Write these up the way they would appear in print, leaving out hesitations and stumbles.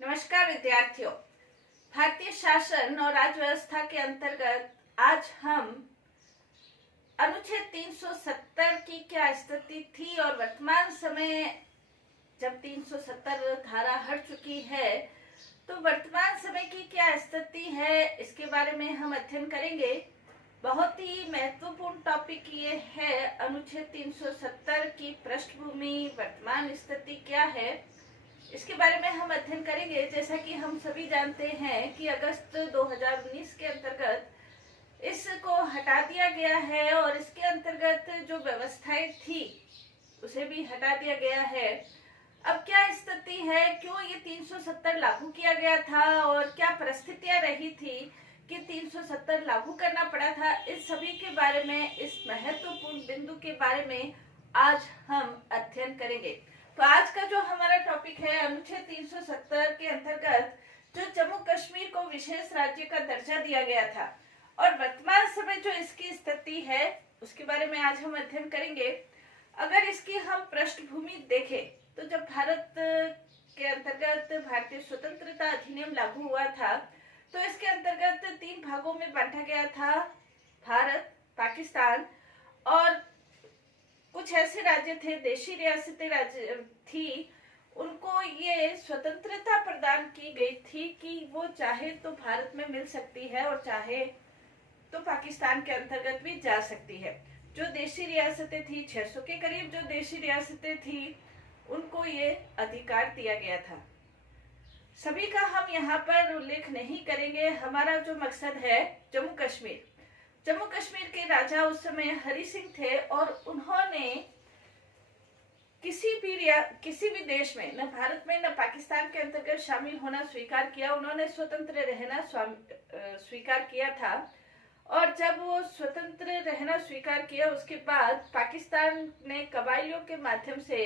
नमस्कार विद्यार्थियों। भारतीय शासन और राज्य व्यवस्था के अंतर्गत आज हम अनुच्छेद 370 की क्या स्थिति थी और वर्तमान समय जब 370 धारा हट चुकी है तो वर्तमान समय की क्या स्थिति है, इसके बारे में हम अध्ययन करेंगे। बहुत ही महत्वपूर्ण टॉपिक ये है, अनुच्छेद 370 की पृष्ठभूमि, वर्तमान स्थिति क्या है, इसके बारे में हम अध्ययन करेंगे। जैसा कि हम सभी जानते हैं कि अगस्त 2019 के अंतर्गत इसको हटा दिया गया है और इसके अंतर्गत जो व्यवस्थाएं थी उसे भी हटा दिया गया है। अब क्या स्थिति है, क्यों ये 370 लागू किया गया था और क्या परिस्थितियां रही थी कि 370 लागू करना पड़ा था, इस सभी के बारे में, इस महत्वपूर्ण बिंदु के बारे में आज हम अध्ययन करेंगे। तो आज का जो हमारा टॉपिक है, अनुच्छेद 370 के अंतर्गत जो जम्मू कश्मीर को विशेष राज्य का दर्जा दिया गया था और वर्तमान समय जो इसकी स्थिति है उसके बारे में आज हम अध्ययन करेंगे। अगर इसकी हम पृष्ठभूमि देखें तो जब भारत के अंतर्गत भारतीय स्वतंत्रता अधिनियम लागू हुआ था तो इसके अंतर्गत 3 भागों में बांटा गया था, भारत, पाकिस्तान और कुछ ऐसे राज्य थे, देशी रियासतें राज्य थी, उनको ये स्वतंत्रता प्रदान की गई थी कि वो चाहे तो भारत में मिल सकती है और चाहे तो पाकिस्तान के अंतर्गत भी जा सकती है। जो देशी रियासतें थी, 600 के करीब जो देशी रियासतें थी, उनको ये अधिकार दिया गया था। सभी का हम यहाँ पर उल्लेख नहीं करेंगे। हमारा जो मकसद है, जम्मू कश्मीर के राजा उस समय हरि सिंह थे और उन्होंने किसी भी देश में, न भारत में न पाकिस्तान के अंतर्गत शामिल होना स्वीकार किया। उन्होंने स्वतंत्र रहना स्वीकार किया था और जब वो स्वतंत्र रहना स्वीकार किया उसके बाद पाकिस्तान ने कबायलियों के माध्यम से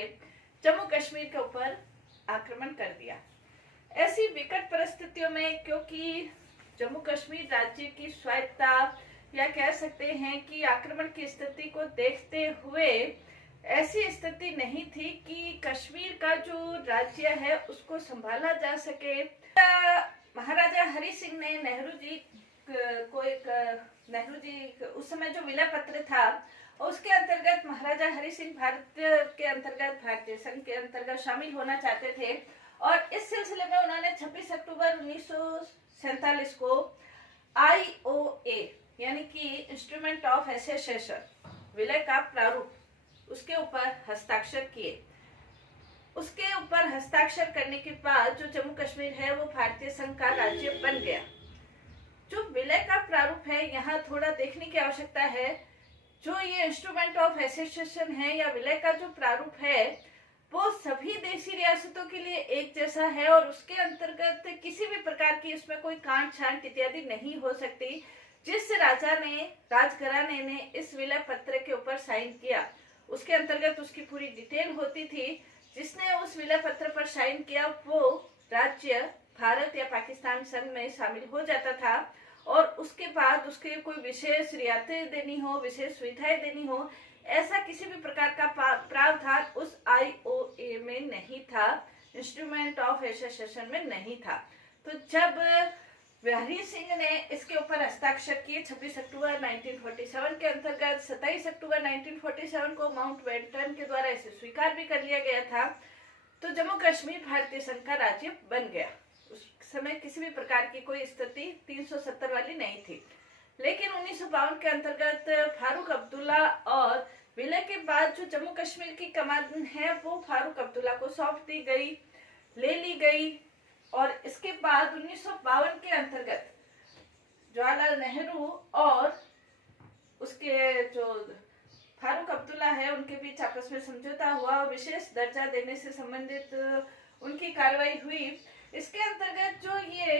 जम्मू कश्मीर के ऊपर आक्रमण कर दिया। ऐसी विकट परिस्थितियों में, क्योंकि जम्मू कश्मीर राज्य की स्वायत्तता या कह सकते हैं कि आक्रमण की स्थिति को देखते हुए ऐसी स्थिति नहीं थी कि कश्मीर का जो राज्य है उसको संभाला जा सके। महाराजा हरि सिंह ने नेहरू जी उस समय जो विलय पत्र था उसके अंतर्गत महाराजा हरि सिंह भारत के अंतर्गत, भारतीय संघ के अंतर्गत शामिल होना चाहते थे और इस सिलसिले में उन्होंने 26 अक्टूबर 1947 को IOA यानी कि इंस्ट्रूमेंट ऑफ एसोसिएशन, विलय का प्रारूप, उसके ऊपर हस्ताक्षर किए। उसके ऊपर हस्ताक्षर करने के बाद जो जम्मू कश्मीर है वो भारतीय संघ का राज्य बन गया। जो विलय का प्रारूप है, यहाँ थोड़ा देखने की आवश्यकता है। जो ये इंस्ट्रूमेंट ऑफ एसोसिएशन है या विलय का जो प्रारूप है वो सभी देशी रियासतों के लिए एक जैसा है और उसके अंतर्गत किसी भी प्रकार की उसमें कोई कांट छांट इत्यादि नहीं हो सकती। जिस राजघराने ने इस विलय पत्र के ऊपर साइन किया उसके अंतर्गत उसकी पूरी डिटेल होती थी। जिसने उस विलय पत्र पर साइन किया वो राज्य भारत या पाकिस्तान संघ में शामिल हो जाता था और उसके बाद उसके कोई विशेष रियायतें देनी हो, विशेष सुविधाएं देनी हो, ऐसा किसी भी प्रकार का प्रावधान उस IOA में नहीं था, इंस्ट्रूमेंट ऑफ एसोसिएशन में नहीं था। तो जब हरि सिंह ने इसके ऊपर हस्ताक्षर किए 26 अक्टूबर 1947 के अंतर्गत, 27 अक्टूबर 1947 को माउंटबेटन के द्वारा इसे स्वीकार भी कर लिया गया था, तो जम्मू कश्मीर भारतीय संघ का राज्य बन गया। उस समय किसी भी प्रकार की कोई स्थिति 370 वाली नहीं थी। लेकिन 1952 के अंतर्गत फारूक अब्दुल्ला और विलय के बाद जो जम्मू कश्मीर की कमान है वो फारूक अब्दुल्ला को सौंप दी गई, ले ली गई और इसके बाद 1952 के अंतर्गत जवाहरलाल नेहरू और उसके जो फारूक अब्दुल्ला है उनके बीच आपस में समझौता हुआ और विशेष दर्जा देने से संबंधित उनकी कार्रवाई हुई। इसके अंतर्गत जो ये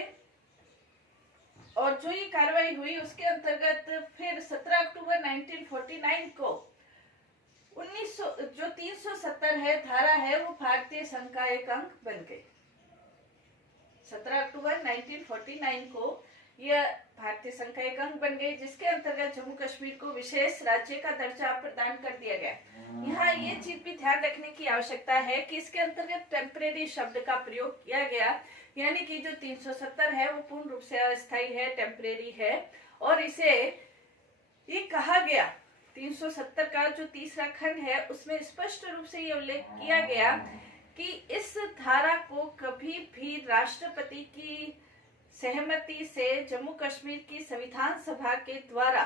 कार्रवाई हुई उसके अंतर्गत फिर 17 अक्टूबर 1949 को 370 है धारा है वो भारतीय संघ का एक अंग बन गई। 17 अक्टूबर 1949 को यह भारतीय संघ का एक अंग बन गई, जिसके अंतर्गत जम्मू कश्मीर को विशेष राज्य का दर्जा प्रदान कर दिया गया। यहाँ ये चीज भी ध्यान रखने की आवश्यकता है कि इसके अंतर्गत टेम्परेरी शब्द का प्रयोग किया गया, यानी कि जो 370 है वो पूर्ण रूप से अस्थायी है, टेम्परेरी है। और इसे ये कहा गया 370 का जो तीसरा खंड है उसमें स्पष्ट रूप से ये उल्लेख किया गया कि इस धारा को कभी भी राष्ट्रपति की सहमति से जम्मू कश्मीर की संविधान सभा के द्वारा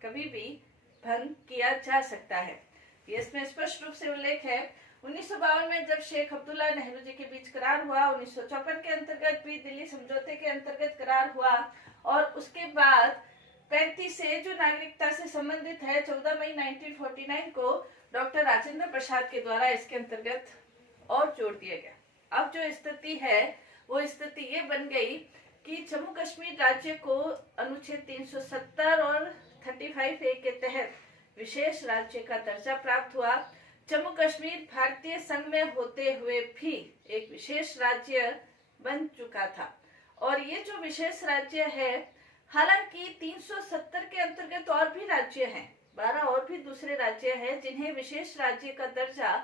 कभी भी भंग किया जा सकता है। ये इसमें स्पष्ट रूप से उल्लेख है। 1952 में जब शेख अब्दुल्ला नेहरू जी के बीच करार हुआ, 1954 के अंतर्गत भी दिल्ली समझौते के अंतर्गत करार हुआ, और उसके बाद 35 से जो नागरिकता से संबंधित है 14 मई 1949 को डॉक्टर राजेंद्र प्रसाद के द्वारा इसके अंतर्गत और जोड़ दिया गया। अब जो स्थिति है वो स्थिति ये बन गई कि जम्मू कश्मीर राज्य को अनुच्छेद 370 और 35A के तहत विशेष राज्य का दर्जा प्राप्त हुआ। जम्मू कश्मीर भारतीय संघ में होते हुए भी एक विशेष राज्य बन चुका था, और ये जो विशेष राज्य है, हालांकि 370 के अंतर्गत और भी राज्य हैं, 12 और भी दूसरे राज्य हैं जिन्हें विशेष राज्य का दर्जा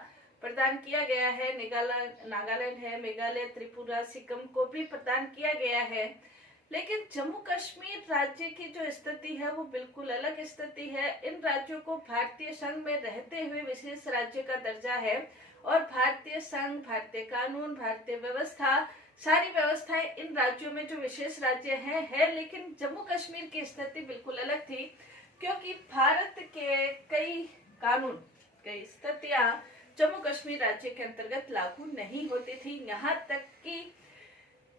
प्रदान किया गया है। नागालैंड है, मेघालय, त्रिपुरा, सिक्किम को भी प्रदान किया गया है। लेकिन जम्मू कश्मीर राज्य की जो स्थिति है वो बिल्कुल अलग स्थिति है। इन राज्यों को भारतीय संघ में रहते हुए विशेष राज्य का दर्जा है, और भारतीय संघ, भारतीय कानून, भारतीय व्यवस्था, सारी व्यवस्थाएं इन राज्यों में जो विशेष राज्य है। लेकिन जम्मू कश्मीर की स्थिति बिल्कुल अलग थी, क्योंकि भारत के कई कानून, कई स्थितियां जम्मू कश्मीर राज्य के अंतर्गत लागू नहीं होती थी। यहाँ तक कि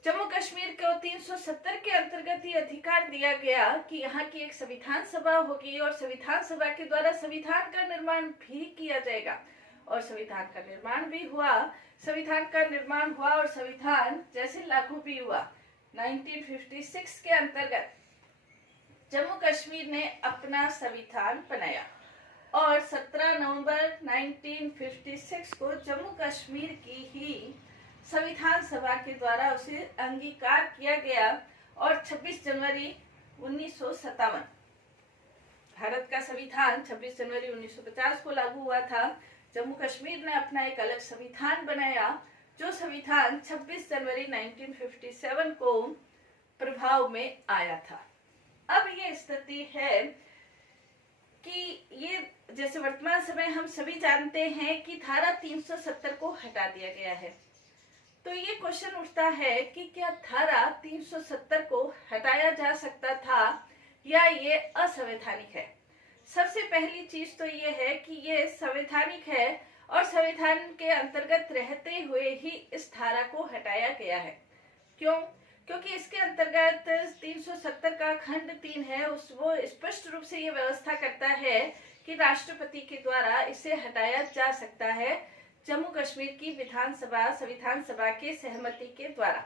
जम्मू कश्मीर को 370 के अंतर्गत ये अधिकार दिया गया कि यहाँ की एक संविधान सभा होगी, और संविधान सभा के द्वारा संविधान का निर्माण भी किया जाएगा। और संविधान का निर्माण भी हुआ, संविधान का निर्माण हुआ और संविधान जैसे लागू भी हुआ। 1956 के अंतर्गत जम्मू कश्मीर ने अपना संविधान बनाया, और 17 नवंबर 1956 को जम्मू कश्मीर की ही संविधान सभा के द्वारा उसे अंगीकार किया गया, और 26 जनवरी 1957 भारत का संविधान 26 जनवरी 1950 को लागू हुआ था। जम्मू कश्मीर ने अपना एक अलग संविधान बनाया, जो संविधान 26 जनवरी 1957 को प्रभाव में आया था। अब ये स्थिति है कि ये जैसे वर्तमान समय हम सभी जानते हैं कि धारा 370 को हटा दिया गया है। तो ये क्वेश्चन उठता है कि क्या धारा 370 को हटाया जा सकता था या ये असंवैधानिक है। सबसे पहली चीज तो ये है कि ये संवैधानिक है, और संविधान के अंतर्गत रहते हुए ही इस धारा को हटाया गया है। क्यों? क्योंकि इसके अंतर्गत 370 का खंड 3 है, वो स्पष्ट रूप से ये व्यवस्था करता है कि राष्ट्रपति के द्वारा इसे हटाया जा सकता है जम्मू कश्मीर की संविधान सभा के सहमति के द्वारा।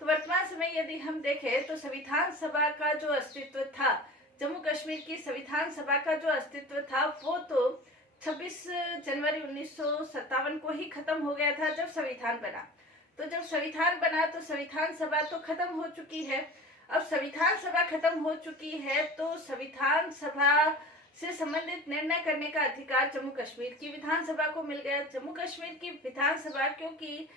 तो वर्तमान समय यदि हम देखें तो संविधान सभा का जो अस्तित्व था, जम्मू कश्मीर की संविधान सभा का जो अस्तित्व था, वो तो 26 जनवरी 1957 को ही खत्म हो गया था जब संविधान बना। तो जब संविधान बना तो संविधान सभा तो खत्म हो चुकी है। अब संविधान सभा खत्म हो चुकी है तो संविधान सभा से संबंधित निर्णय करने का अधिकार जम्मू कश्मीर की विधानसभा को मिल गया। जम्मू कश्मीर की विधानसभा क्योंकि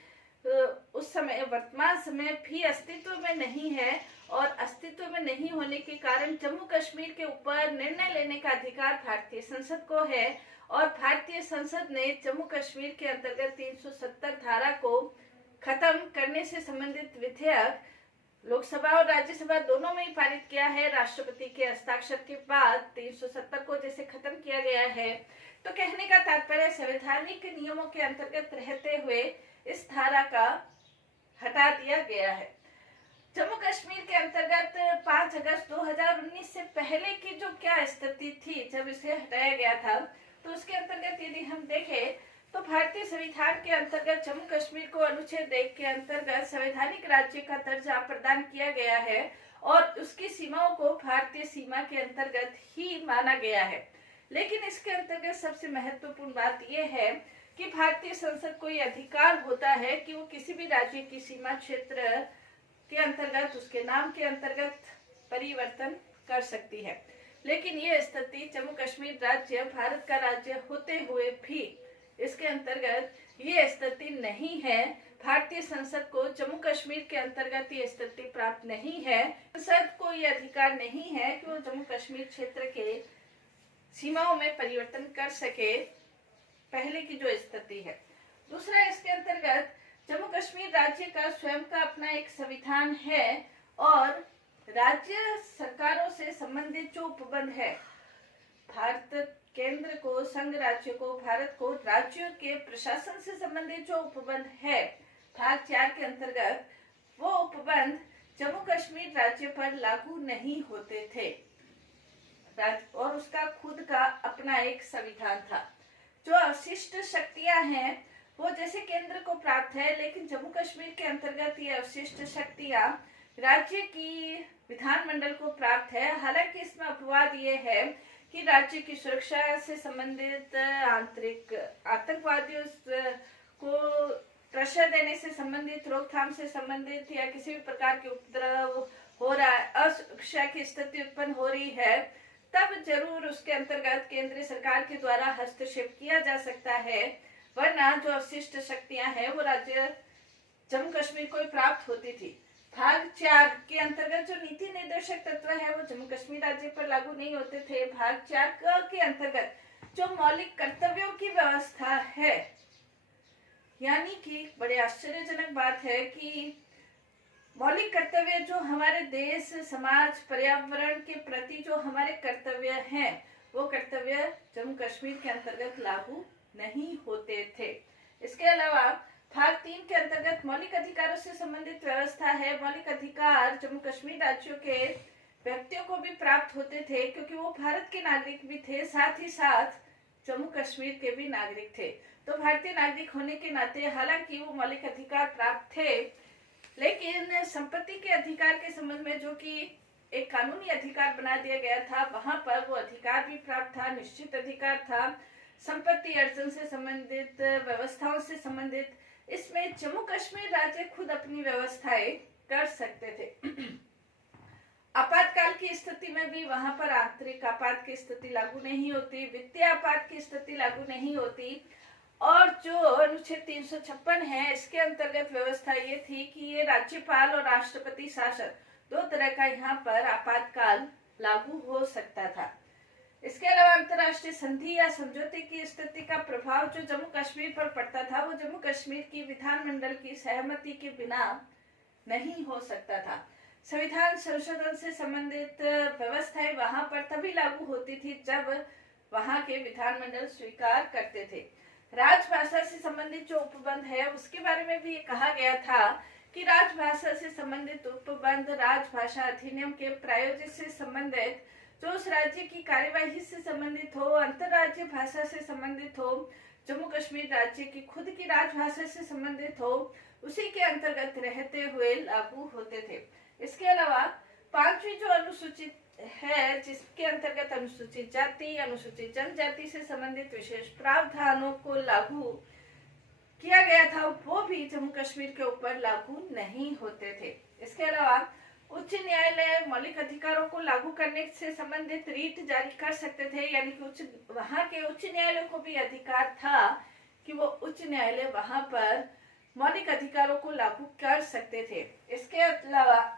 उस समय वर्तमान समय भी अस्तित्व में नहीं है, और अस्तित्व में नहीं होने के कारण जम्मू कश्मीर के ऊपर निर्णय लेने का अधिकार भारतीय संसद को है, और भारतीय संसद ने जम्मू कश्मीर के अंतर्गत 370 धारा को खत्म करने से संबंधित विधेयक लोकसभा और राज्यसभा दोनों में ही पारित किया है। राष्ट्रपति के हस्ताक्षर के बाद 370 को जैसे खत्म किया गया है। तो कहने का तात्पर्य संवैधानिक नियमों के अंतर्गत रहते हुए इस धारा का हटा दिया गया है। जम्मू कश्मीर के अंतर्गत 5 अगस्त 2019 से पहले की जो क्या स्थिति थी जब इसे हटाया गया था, तो उसके अंतर्गत यदि हम देखें तो भारतीय संविधान के अंतर्गत जम्मू कश्मीर को अनुच्छेद 1 के अंतर्गत संवैधानिक राज्य का दर्जा प्रदान किया गया है, और उसकी सीमाओं को भारतीय सीमा के अंतर्गत ही माना गया है। लेकिन इसके अंतर्गत सबसे महत्वपूर्ण बात यह है कि भारतीय संसद को यह अधिकार होता है कि वो किसी भी राज्य की सीमा क्षेत्र के अंतर्गत उसके नाम के अंतर्गत परिवर्तन कर सकती है। लेकिन ये स्थिति जम्मू कश्मीर राज्य भारत का राज्य होते हुए भी इसके अंतर्गत ये स्थिति नहीं है। भारतीय संसद को जम्मू कश्मीर के अंतर्गत ये स्थिति प्राप्त नहीं है। संसद को ये अधिकार नहीं है कि वो जम्मू कश्मीर क्षेत्र के सीमाओं में परिवर्तन कर सके, पहले की जो स्थिति है। दूसरा, इसके अंतर्गत जम्मू कश्मीर राज्य का स्वयं का अपना एक संविधान है और राज्य सरकारों से संबंधित जो उपबंध है, भारत केंद्र को, संघ राज्य को, भारत को राज्यों के प्रशासन से संबंधित जो उपबंध है भाग 4 के अंतर्गत, वो उपबंध जम्मू कश्मीर राज्य पर लागू नहीं होते थे और उसका खुद का अपना एक संविधान था। जो अवशिष्ट शक्तियां हैं वो जैसे केंद्र को प्राप्त है, लेकिन जम्मू कश्मीर के अंतर्गत ये अवशिष्ट शक्तियां राज्य की विधानमंडल को प्राप्त है। हालांकि इसमें अपवाद ये है कि राज्य की सुरक्षा से संबंधित, आंतरिक आतंकवादियों को प्रश्रय देने से संबंधित, रोकथाम से संबंधित या किसी भी प्रकार के उपद्रव हो रहा है, असुरक्षा की स्थिति उत्पन्न हो रही है, तब जरूर उसके अंतर्गत केंद्रीय सरकार के द्वारा हस्तक्षेप किया जा सकता है। वरना जो अवशिष्ट शक्तियां हैं वो राज्य जम्मू कश्मीर को प्राप्त होती थी। भाग 4 के अंतर्गत जो नीति निर्देशक तत्व है वो जम्मू कश्मीर राज्य पर लागू नहीं होते थे। भाग 4 के अंतर्गत जो मौलिक कर्तव्यों की व्यवस्था है, यानी कि बड़े आश्चर्यजनक बात है कि मौलिक कर्तव्य जो हमारे देश, समाज, पर्यावरण के प्रति जो हमारे कर्तव्य हैं, वो कर्तव्य जम्मू कश्मीर के अंतर्गत लागू नहीं होते थे। इसके अलावा भाग 3 के अंतर्गत मौलिक अधिकारों से संबंधित व्यवस्था है। मौलिक अधिकार जम्मू कश्मीर राज्यों के व्यक्तियों को भी प्राप्त होते थे, क्योंकि वो भारत के नागरिक भी थे, साथ ही साथ जम्मू कश्मीर के भी नागरिक थे। तो भारतीय नागरिक होने के नाते हालांकि वो मौलिक अधिकार प्राप्त थे, लेकिन संपत्ति के अधिकार के संबंध में जो कि एक कानूनी अधिकार बना दिया गया था, वहां पर वो अधिकार भी प्राप्त था, निश्चित अधिकार था। संपत्ति अर्जन से संबंधित, व्यवस्थाओं से संबंधित, इसमें जम्मू कश्मीर राज्य खुद अपनी व्यवस्थाएं कर सकते थे। आपातकाल की स्थिति में भी वहां पर आंतरिक आपात की स्थिति लागू नहीं होती, वित्तीय आपात की स्थिति लागू नहीं होती। और जो अनुच्छेद 356 है, इसके अंतर्गत व्यवस्था ये थी कि ये राज्यपाल और राष्ट्रपति शासन दो तरह का यहाँ पर आपातकाल लागू हो सकता था। इसके अलावा अंतर्राष्ट्रीय संधि या समझौते की स्थिति का प्रभाव जो जम्मू कश्मीर पर पड़ता था, वो जम्मू कश्मीर की विधानमंडल की सहमति के बिना नहीं हो सकता था। संविधान संशोधन से संबंधित व्यवस्थाएं वहां पर तभी लागू होती थी जब वहां के विधानमंडल स्वीकार करते थे। राजभाषा से संबंधित जो उपबंध है उसके बारे में भी ये कहा गया था कि राजभाषा से संबंधित उपबंध राजभाषा अधिनियम के प्रायोजन से संबंधित, जो उस राज्य की कार्यवाही से संबंधित हो, अंतर्राज्यीय भाषा से संबंधित हो, जम्मू कश्मीर राज्य की खुद की राजभाषा से संबंधित हो, उसी के अंतर्गत रहते हुए लागू होते थे। इसके अलावा 5वीं जो अनुसूचित है, जिसके अंतर्गत अनुसूचित जाति, अनुसूचित जनजाति से संबंधित विशेष प्रावधानों को लागू किया गया था, वो भी जम्मू कश्मीर के ऊपर लागू नहीं होते थे। इसके अलावा उच्च न्यायालय मौलिक अधिकारों को लागू करने से संबंधित रीट जारी कर सकते थे, यानी कि वहां के उच्च न्यायालय को भी अधिकार था कि वो उच्च न्यायालय वहां पर मौलिक अधिकारों को लागू कर सकते थे। इसके अलावा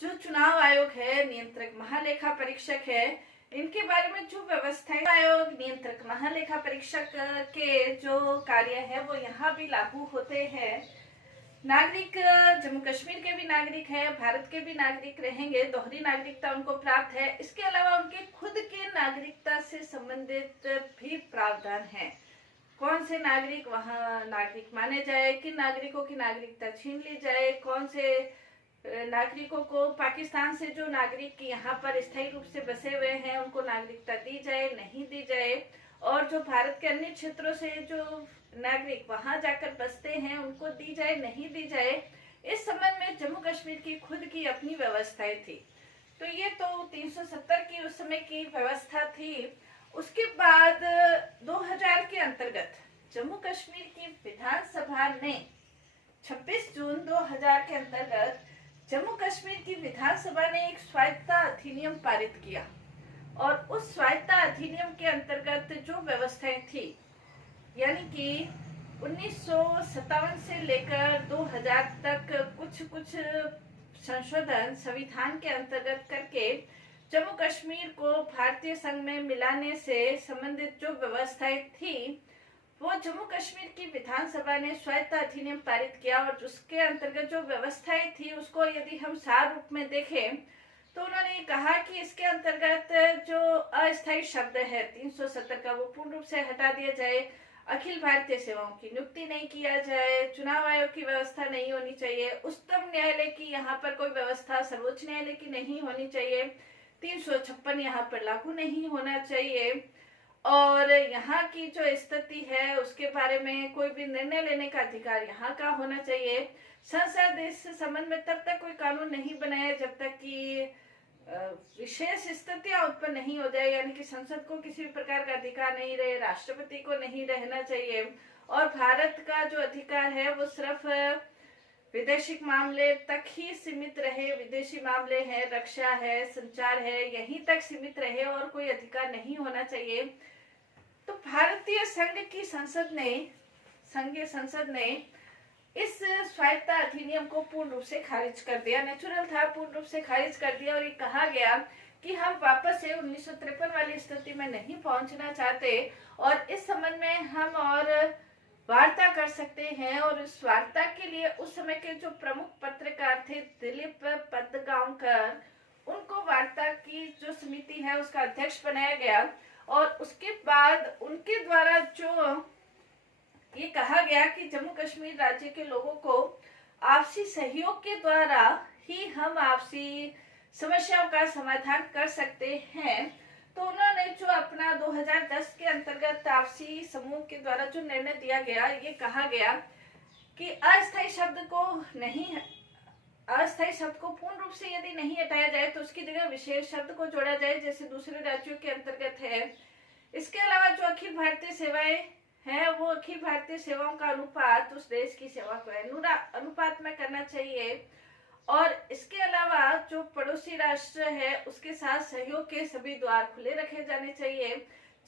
जो चुनाव आयोग है, नियंत्रक महालेखा परीक्षक है, इनके बारे में जो व्यवस्थाएं आयोग, नियंत्रक महालेखा परीक्षक के जो कार्य है वो यहाँ भी लागू होते हैं। नागरिक जम्मू कश्मीर के भी नागरिक है, भारत के भी नागरिक रहेंगे, दोहरी नागरिकता उनको प्राप्त है। इसके अलावा उनके खुद के नागरिकता से संबंधित भी प्रावधान है। कौन से नागरिक वहाँ नागरिक माने जाए, किन नागरिकों की नागरिकता छीन ली जाए, कौन से नागरिकों को पाकिस्तान से जो नागरिक यहाँ पर स्थायी रूप से बसे हुए हैं उनको नागरिकता दी जाए, नहीं दी जाए, और जो भारत के अन्य क्षेत्रों से जो नागरिक वहां जाकर बसते हैं उनको दी जाए, नहीं दी जाए, इस संबंध में जम्मू कश्मीर की खुद की अपनी व्यवस्थाएं थी। तो ये तो 370 की उस समय की व्यवस्था थी। उसके बाद 2000 के अंतर्गत जम्मू कश्मीर की विधानसभा ने 26 जून 2000 के अंतर्गत जम्मू कश्मीर की विधानसभा ने एक स्वायत्तता अधिनियम पारित किया, और उस स्वायत्तता अधिनियम के अंतर्गत जो व्यवस्थाएं थी, यानी कि 1957 से लेकर 2000 तक कुछ संशोधन संविधान के अंतर्गत करके जम्मू कश्मीर को भारतीय संघ में मिलाने से संबंधित जो व्यवस्थाएं थी वो जम्मू कश्मीर की विधानसभा ने स्वायत्ता अधिनियम पारित किया और उसके अंतर्गत जो व्यवस्थाएं थी उसको यदि हम सार रूप में देखें तो उन्होंने कहा कि इसके अंतर्गत जो अस्थायी शब्द है 370 का वो पूर्ण रूप से हटा दिया जाए, अखिल भारतीय सेवाओं की नियुक्ति नहीं किया जाए, चुनाव आयोग की व्यवस्था नहीं होनी चाहिए, उच्चतम न्यायालय की यहाँ पर कोई व्यवस्था सर्वोच्च न्यायालय की नहीं होनी चाहिए, 356 यहाँ पर लागू नहीं होना चाहिए और यहाँ की जो स्थिति है उसके बारे में कोई भी निर्णय लेने का अधिकार यहाँ का होना चाहिए। संसद इस संबंध में तब तक कोई कानून नहीं बनाया जब तक कि विशेष स्थितियां उत्पन्न नहीं हो जाए, यानी कि संसद को किसी भी प्रकार का अधिकार नहीं रहे, राष्ट्रपति को नहीं रहना चाहिए और भारत का जो अधिकार है वो सिर्फ विदेशी मामले तक ही सीमित रहे। विदेशी मामले हैं, रक्षा है, संचार है, यहीं तक सीमित रहे और कोई अधिकार नहीं होना चाहिए। तो भारतीय संघ की संघीय संसद ने इस स्वायत्ता अधिनियम को पूर्ण रूप से खारिज कर दिया। नेचुरल था, पूर्ण रूप से खारिज कर दिया और ये कहा गया कि हम वापस से 1953 वाली स्थिति में नहीं पहुंचना चाहते और इस संबंध में हम और वार्ता कर सकते हैं और इस वार्ता के लिए उस समय के जो प्रमुख पत्रकार थे दिलीप पदगांवकर, उनको वार्ता की जो समिति है उसका अध्यक्ष बनाया गया और उसके बाद उनके द्वारा जो ये कहा गया कि जम्मू कश्मीर राज्य के लोगों को आपसी सहयोग के द्वारा ही हम आपसी समस्याओं का समाधान कर सकते हैं। तो उन्होंने जो अपना 2010 के अंतर्गत आपसी समूह के द्वारा जो निर्णय दिया गया, ये कहा गया कि अस्थायी शब्द को पूर्ण रूप से यदि नहीं हटाया जाए तो उसकी जगह विशेष शब्द को जोड़ा जाए जैसे दूसरे राज्यों के अंतर्गत है। इसके अलावा जो अखिल भारतीय सेवाएं है वो अखिल भारतीय सेवाओं का अनुपात उस देश की सेवा को अनुपात में करना चाहिए और इसके अलावा जो पड़ोसी राष्ट्र है उसके साथ सहयोग के सभी द्वार खुले रखे जाने चाहिए।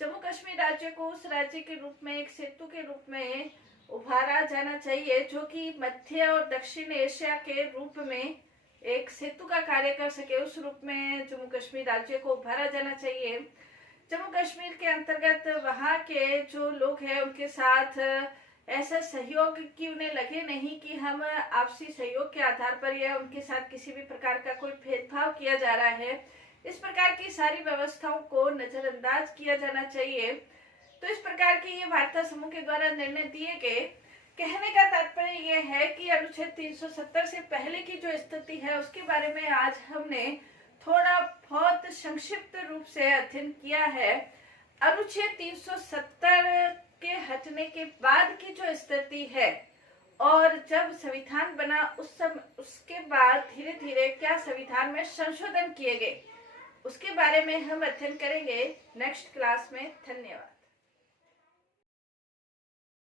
जम्मू कश्मीर राज्य को उस राज्य के रूप में एक सेतु के रूप में उभारा जाना चाहिए जो कि मध्य और दक्षिण एशिया के रूप में एक सेतु का कार्य कर सके। उस रूप में जम्मू कश्मीर राज्य को उभारा जाना चाहिए। जम्मू कश्मीर के अंतर्गत वहाँ के जो लोग हैं उनके साथ ऐसा सहयोग कि उन्हें लगे नहीं कि हम आपसी सहयोग के आधार पर या उनके साथ किसी भी प्रकार का कोई भेदभाव किया जा रहा है। इस प्रकार की सारी व्यवस्थाओं को नजरअंदाज किया जाना चाहिए। तो इस प्रकार के ये वार्ता समूह के द्वारा निर्णय दिए गए। कहने का तात्पर्य यह है कि अनुच्छेद 370 से पहले की जो स्थिति है उसके बारे में आज हमने थोड़ा बहुत संक्षिप्त रूप से अध्ययन किया है। अनुच्छेद 370 के हटने के बाद की जो स्थिति है और जब संविधान बना उसके बाद धीरे धीरे क्या संविधान में संशोधन किए गए उसके बारे में हम अध्ययन करेंगे नेक्स्ट क्लास में। धन्यवाद।